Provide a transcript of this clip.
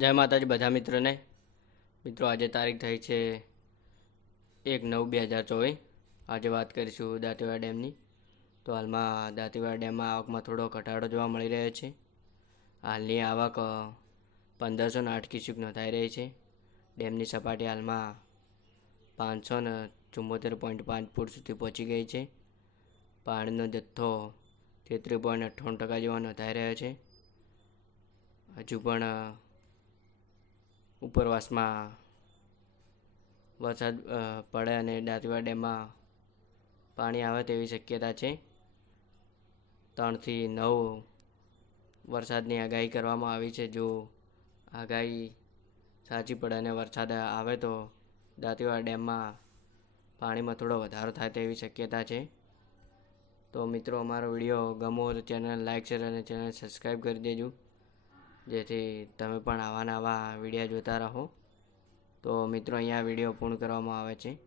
જય માતાજી બધા મિત્રોને. મિત્રો, આજે તારીખ થઈ છે એક નવ બે હજાર ચોવીસ. આજે વાત કરીશું દાંતીવાડા ડેમની. તો હાલમાં દાંતીવાડા ડેમમાં આવકમાં થોડો ઘટાડો જોવા મળી રહ્યો છે. હાલની આવક પંદરસો ને આઠ ક્યુસેક નોંધાઈ રહી છે. ડેમની સપાટી હાલમાં પાંચસો ને ચુંમોતેર પોઈન્ટ પાંચ ફૂટ સુધી પહોંચી ગઈ છે. પાણીનો જથ્થો તેત્રીસ પોઈન્ટ અઠ્ઠાણું ટકા જેવા નોંધાઈ રહ્યો છે. હજુ પણ ઉપરવાસમાં વરસાદ પડે અને દાંતીવાડા ડેમમાં પાણી આવે તેવી શક્યતા છે. ત્રણથી નવ વરસાદની આગાહી કરવામાં આવી છે. જો આગાહી સાચી પડે અને વરસાદ આવે તો દાંતીવાડા ડેમમાં પાણીમાં થોડો વધારો થાય તેવી શક્યતા છે. તો મિત્રો, અમારો વીડિયો ગમો તો ચેનલ લાઇક શેર અને ચેનલ સબસ્ક્રાઈબ કરી દેજો. જેથી તમે પણ આવા નવા વીડિયો જોતા રહો. તો મિત્રો, અહીંયા વીડિયો પૂર્ણ કરવામાં આવે છે.